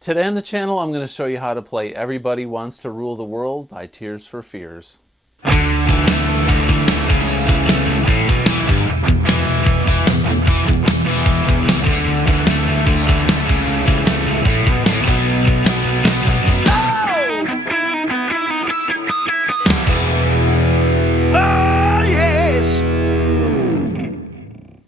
Today on the channel, I'm going to show you how to play Everybody Wants to Rule the World by Tears for Fears.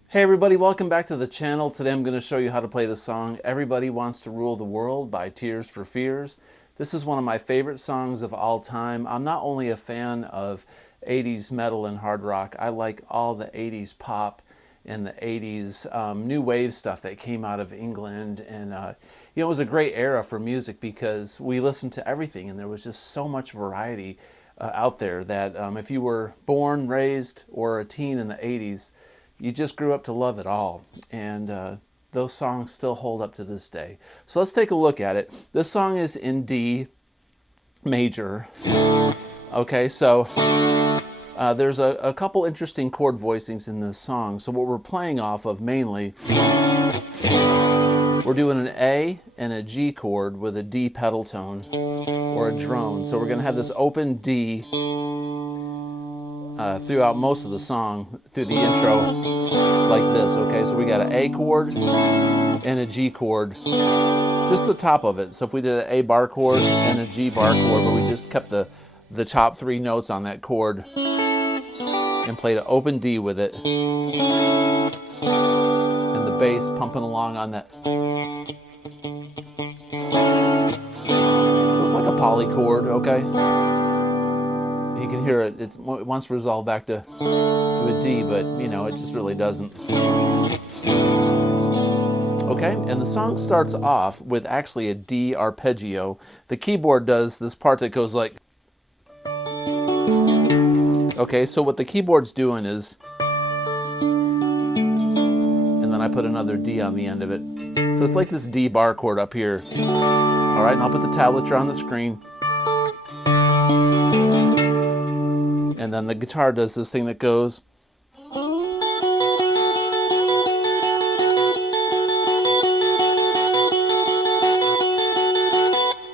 Hey everybody, welcome back to the channel. Today I'm going to show you how to play the song Everybody Wants to Rule the World by Tears for Fears. This is one of my favorite songs of all time. I'm not only a fan of 80s metal and hard rock, I like all the 80s pop and the 80s new wave stuff that came out of England. And it was a great era for music because we listened to everything and there was just so much variety out there that if you were born, raised, or a teen in the 80s, you just grew up to love it all, and those songs still hold up to this day. So let's take a look at it. This song is in D major. Okay, so there's a couple interesting chord voicings in this song. So what we're playing off of mainly, we're doing an A and a G chord with a D pedal tone or a drone. So we're going to have this open D throughout most of the song, through the intro, like this. Okay, so we got an A chord and a G chord, just the top of it. So if we did an A bar chord and a G bar chord, but we just kept the top three notes on that chord and played an open D with it, and the bass pumping along on that. So it's like a polychord, okay? You can hear it, it wants to resolve back to a D, but it just really doesn't. Okay, and the song starts off with actually a D arpeggio. The keyboard does this part that goes like, okay, so what the keyboard's doing is, and then I put another D on the end of it. So it's like this D bar chord up here. All right, and I'll put the tablature on the screen. And then the guitar does this thing that goes.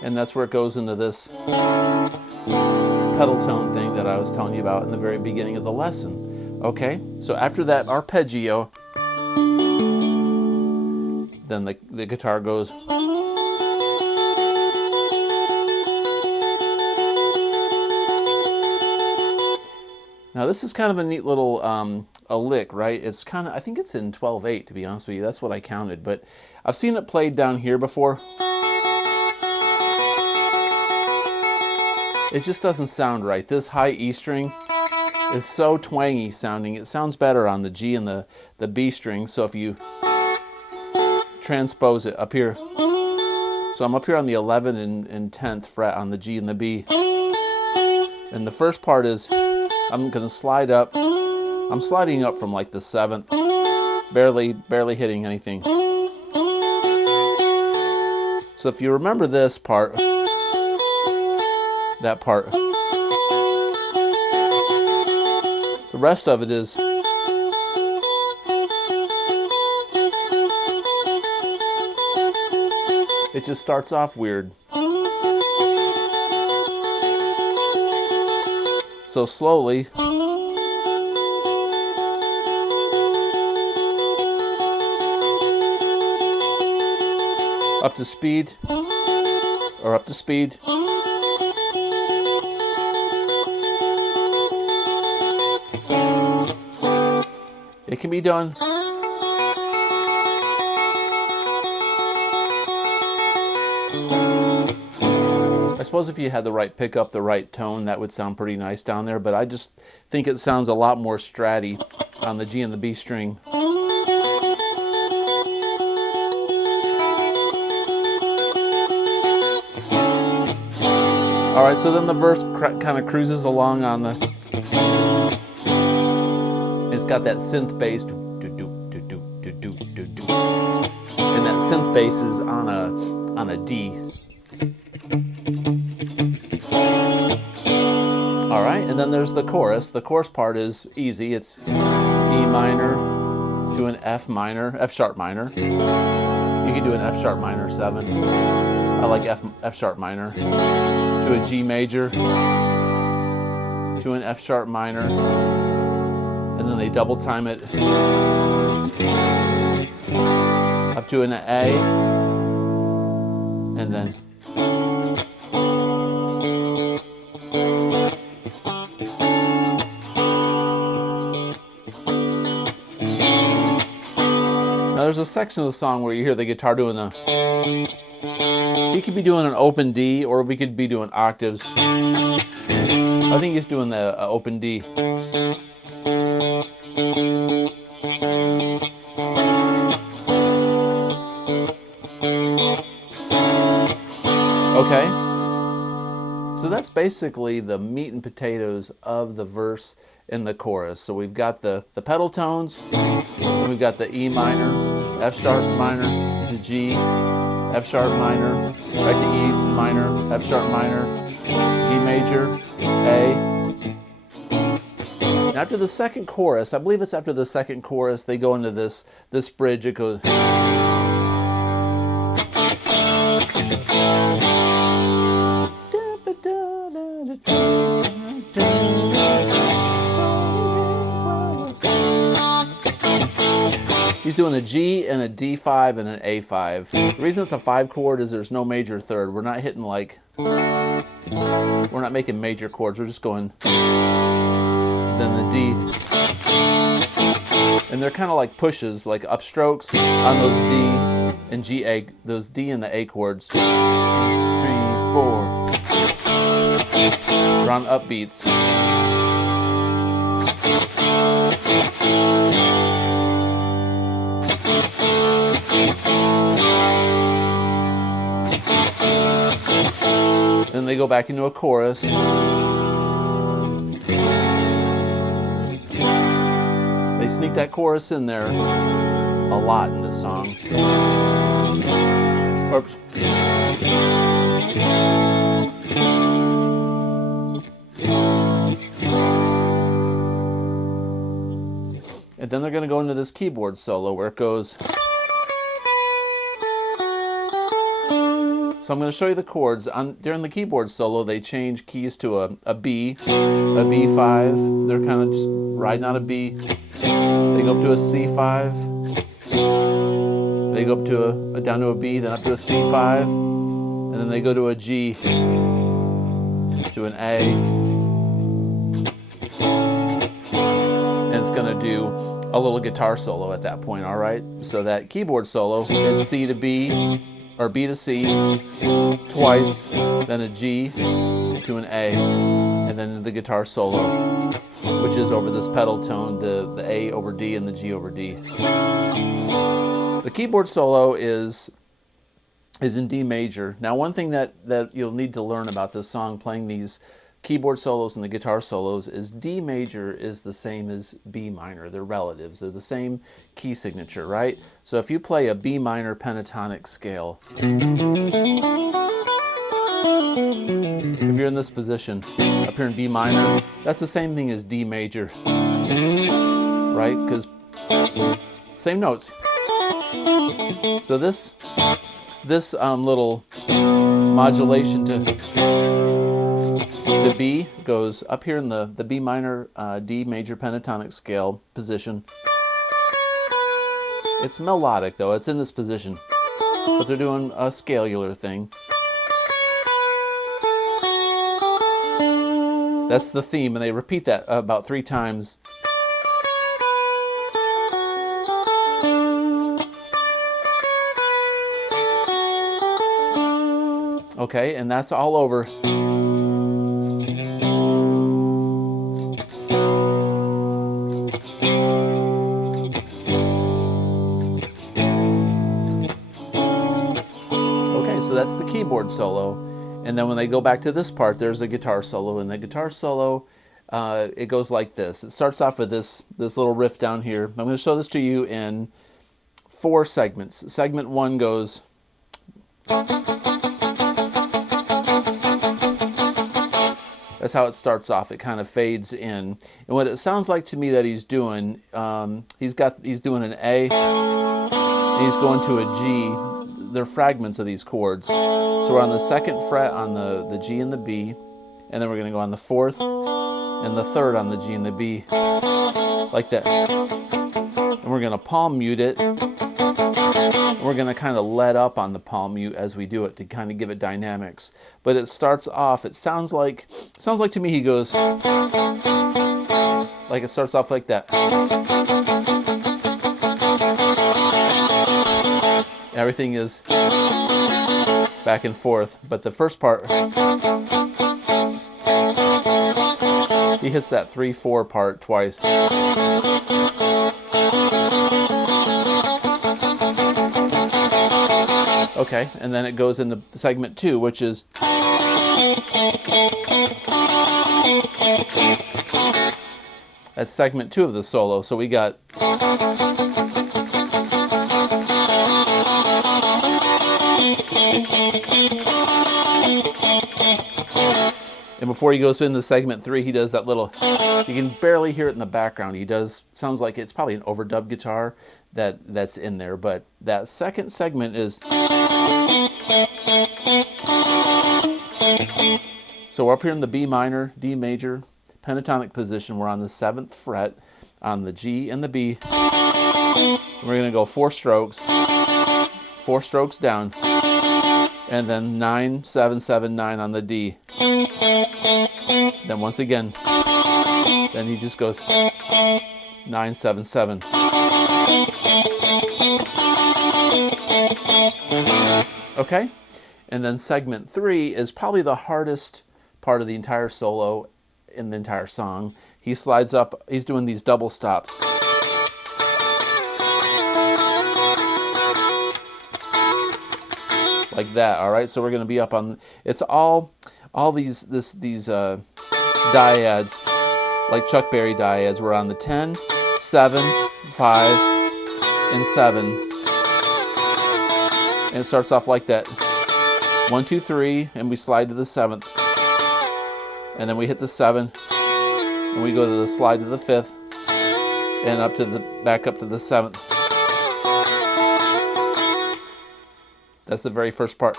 And that's where it goes into this pedal tone thing that I was telling you about in the very beginning of the lesson. Okay, so after that arpeggio, then the guitar goes. Now this is kind of a neat little a lick, right? It's kind of, I think it's in 12/8 to be honest with you. That's what I counted, but I've seen it played down here before. It just doesn't sound right. This high E string is so twangy sounding. It sounds better on the G and the B string. So if you transpose it up here, so I'm up here on the 11th and 10th fret on the G and the B, and the first part is, I'm going to slide up. I'm sliding up from like the 7th, barely hitting anything. So if you remember this part, that part, the rest of it is, it just starts off weird. So slowly, up to speed, or up to speed. It can be done. I suppose if you had the right pickup, the right tone, that would sound pretty nice down there, but I just think it sounds a lot more stratty on the G and the B string. All right, so then the verse kind of cruises along on the, it's got that synth bass, and that synth bass is on a D. All right, and then there's the chorus. The chorus part is easy. It's E minor to an F minor, F sharp minor. You could do an F sharp minor 7. I like F sharp minor, to a G major, to an F sharp minor, and then they double time it up to an A, and then now there's a section of the song where you hear the guitar doing the, he could be doing an open D, or we could be doing octaves. I think he's doing the open D. Okay, so that's basically the meat and potatoes of the verse and the chorus. So we've got the pedal tones, and we've got the E minor, F sharp minor, the G, F sharp minor, back to E minor, F sharp minor, G major, A. And after the second chorus, I believe it's after the second chorus, they go into this bridge. It goes. He's doing a G and a D5 and an A5. The reason it's a 5 chord is there's no major third. We're not hitting like, we're not making major chords. We're just going, then the D. And they're kind of like pushes, like upstrokes on those D and G A, those D and the A chords. 3, 4. We're on upbeats. Then they go back into a chorus. They sneak that chorus in there a lot in this song. Oops. And then they're going to go into this keyboard solo where it goes. So I'm going to show you the chords. During the keyboard solo, they change keys to a B, a B5. They're kind of just riding on a B. They go up to a C5. They go up to down to a B, then up to a C5, and then they go to a G, to an A, and it's going to do a little guitar solo at that point. All right. So that keyboard solo is C to B. Or B to C twice, then a G to an A, and then the guitar solo, which is over this pedal tone, the A over D and the G over D. The keyboard solo is in D major. Now, one thing that you'll need to learn about this song, playing these keyboard solos and the guitar solos, is D major is the same as B minor. They're relatives. They're the same key signature, right? So if you play a B minor pentatonic scale, if you're in this position, up here in B minor, that's the same thing as D major, right? Because same notes. So this little modulation to B goes up here in the B minor, D major pentatonic scale position. It's melodic though, it's in this position, but they're doing a scalular thing. That's the theme, and they repeat that about 3 times. Okay, and that's all over. So that's the keyboard solo, and then when they go back to this part, there's a guitar solo, and the guitar solo, it goes like this. It starts off with this little riff down here. I'm going to show this to you in 4 segments. Segment 1 goes. That's how it starts off. It kind of fades in, and what it sounds like to me that he's doing, he's doing an A, and he's going to a G. They're fragments of these chords. So So we're on the 2nd fret on the G and the B, and then we're going to go on the 4th and the 3rd on the G and the B, like that. And we're going to palm mute it. And we're going to kind of let up on the palm mute as we do it to kind of give it dynamics. But it starts off, it sounds like to me he goes, like it starts off like that. Everything is back and forth, but the first part, he hits that 3/4 part twice. Okay, and then it goes into segment 2, which is that's segment 2 of the solo. So we got and before he goes into segment 3, he does that little, you can barely hear it in the background. He does, sounds like it's probably an overdub guitar that's in there, but that second segment is, so we're up here in the B minor, D major, pentatonic position. We're on the 7th fret on the G and the B. We're going to go 4 strokes down, and then 9, 7, 7, 9 on the D. Then once again, then he just goes 9, 7, 7. Okay, and then segment 3 is probably the hardest part of the entire solo in the entire song. He slides up, he's doing these double stops. Like that, all right? So we're going to be up on, it's all these dyads, like Chuck Berry dyads. We're on the 10, 7, 5, and 7. And it starts off like that. 1, 2, 3, and we slide to the 7th. And then we hit the 7, and we go to the slide to the 5th, and up to the back up to the 7th. That's the very first part.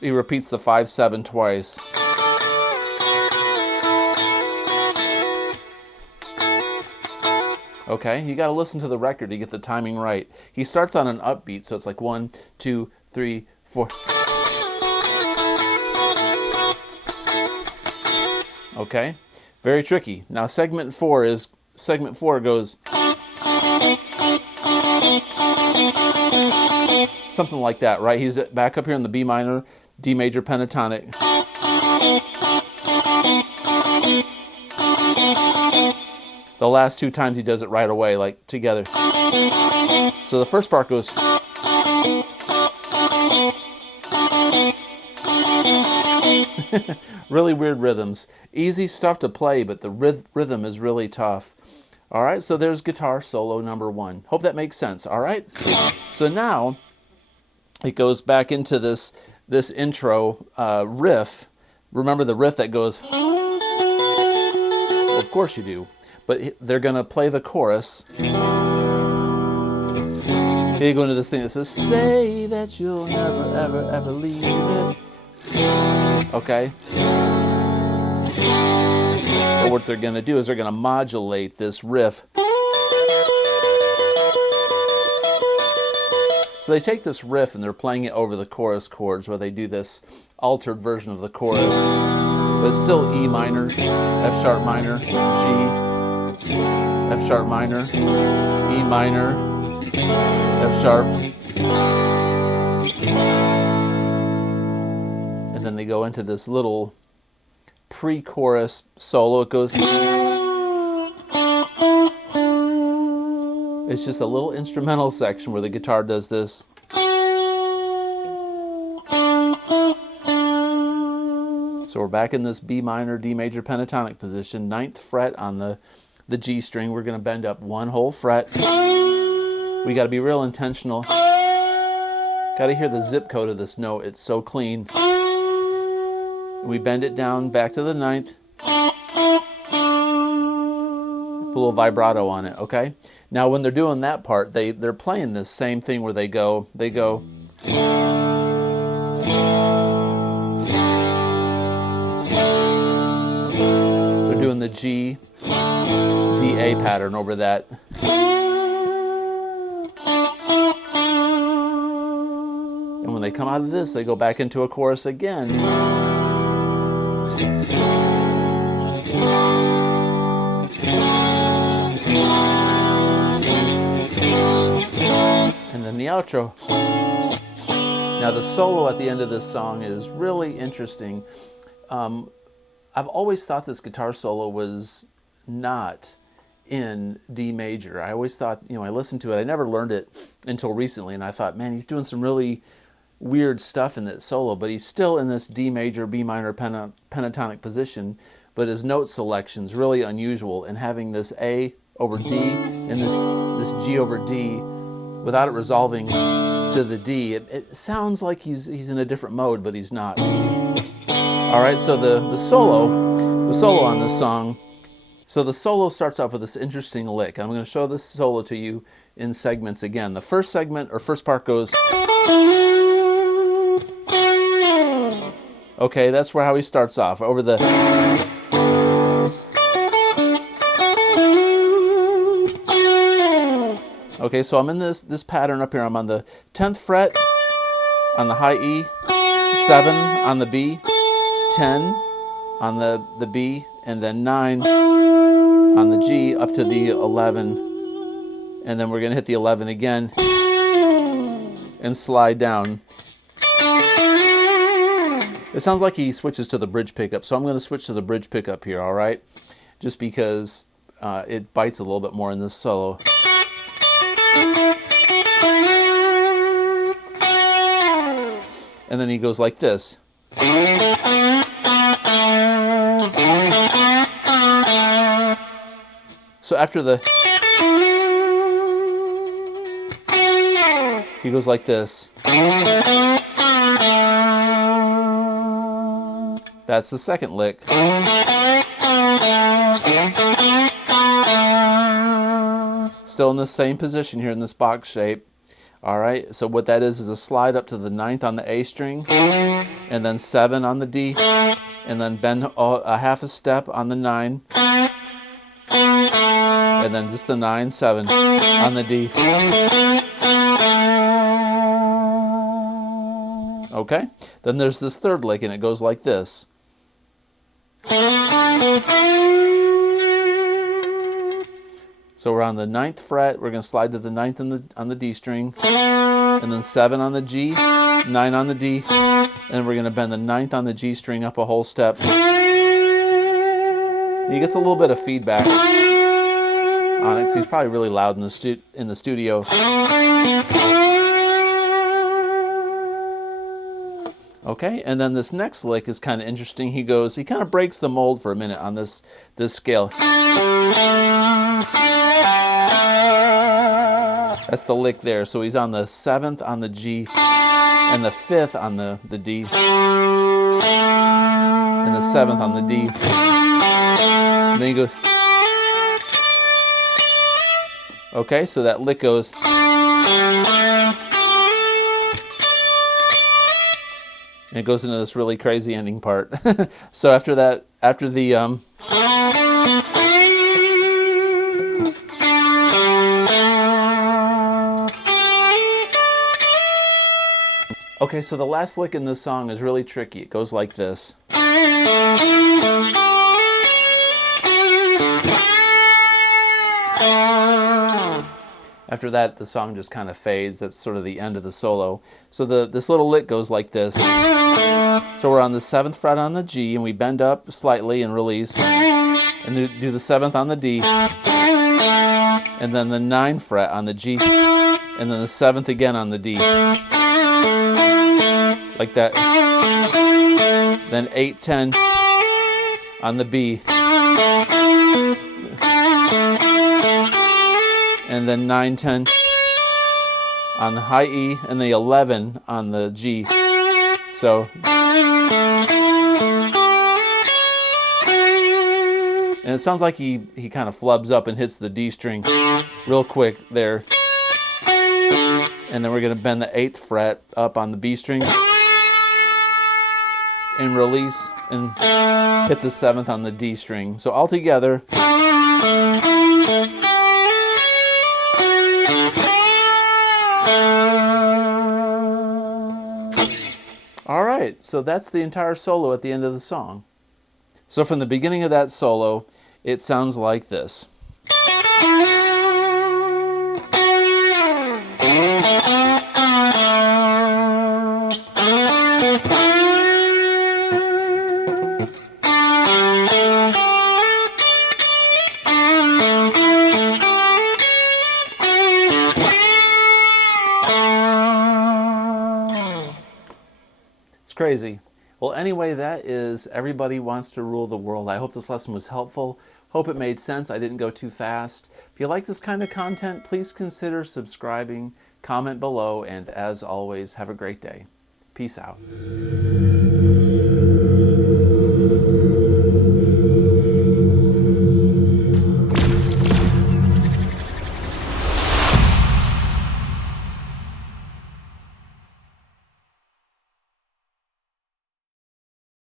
He repeats the 5, 7 twice. Okay, you got to listen to the record to get the timing right. He starts on an upbeat, so it's like 1, 2, 3, 4. Okay, very tricky. Now segment 4 goes something like that, right? He's back up here in the B minor, D major pentatonic. The last 2 times he does it right away, like together. So the first part goes. Really weird rhythms. Easy stuff to play, but the rhythm is really tough. All right, so there's guitar solo number 1. Hope that makes sense, all right? So now it goes back into this intro riff. Remember the riff that goes, well, of course you do. But they're going to play the chorus. Here you go into this thing that says, say that you'll never, ever, ever leave it. Okay? But what they're going to do is they're going to modulate this riff. So they take this riff and they're playing it over the chorus chords, where they do this altered version of the chorus. But it's still E minor, F sharp minor, G, F sharp minor, E minor, F sharp, and then they go into this little pre-chorus solo. It goes, it's just a little instrumental section where the guitar does this. So we're back in this B minor, D major pentatonic position, 9th fret on the G string. We're going to bend up 1 whole fret. We got to be real intentional. Got to hear the zip code of this note. It's so clean. We bend it down back to the 9th. a little vibrato on it, okay? Now when they're doing that part, they're playing this same thing where they go. They're doing the G, D, A pattern over that. And when they come out of this, they go back into a chorus again. And then the outro. Now the solo at the end of this song is really interesting. I've always thought this guitar solo was not in D major. I always thought, I listened to it, I never learned it until recently, and I thought, man, he's doing some really weird stuff in that solo, but he's still in this D major, B minor pentatonic position, but his note selection's really unusual, and having this A over D and this G over D without it resolving to the D, it sounds like he's in a different mode, but he's not. All right, so the solo on this song. So the solo starts off with this interesting lick. I'm going to show this solo to you in segments again. The first segment or first part goes. Okay, that's how he starts off over the. Okay, so I'm in this pattern up here. I'm on the 10th fret on the high E, 7 on the B, 10 on the B, and then 9 on the G up to the 11. And then we're going to hit the 11 again and slide down. It sounds like he switches to the bridge pickup, so I'm going to switch to the bridge pickup here, all right? Just because it bites a little bit more in this solo. And then he goes like this. So after the, he goes like this. That's the second lick. Still in the same position here in this box shape. All right, so what that is a slide up to the 9th on the A string, and then 7 on the D, and then bend a half a step on the 9, and then just the 9, 7 on the D. Okay, then there's this third lick, and it goes like this. So we're on the 9th fret, we're going to slide to the 9th on the D string, and then 7 on the G, 9 on the D, and we're going to bend the 9th on the G string up a whole step. He gets a little bit of feedback on it, because he's probably really loud in the studio. Okay, and then this next lick is kind of interesting. He kind of breaks the mold for a minute on this scale. That's the lick there. So he's on the 7th on the G, and the 5th on the D, and the 7th on the D. And then he goes. Okay, so that lick goes. And it goes into this really crazy ending part. So after that, after the okay, so the last lick in this song is really tricky. It goes like this. After that, the song just kind of fades. That's sort of the end of the solo. So this little lick goes like this. So we're on the 7th fret on the G, and we bend up slightly and release. And do the 7th on the D. And then the 9th fret on the G. And then the 7th again on the D. Like that. Then 8, 10 on the B. And then 9, 10 on the high E, and the 11 on the G. So, And it sounds like he kind of flubs up and hits the D string real quick there. And then we're going to bend the 8th fret up on the B string and release and hit the 7th on the D string. So all together. All right, so that's the entire solo at the end of the song. So from the beginning of that solo, it sounds like this. It's crazy. Well, anyway, that is Everybody Wants to Rule the World. I hope this lesson was helpful. Hope it made sense. I didn't go too fast. If you like this kind of content, please consider subscribing, comment below, and as always, have a great day. Peace out.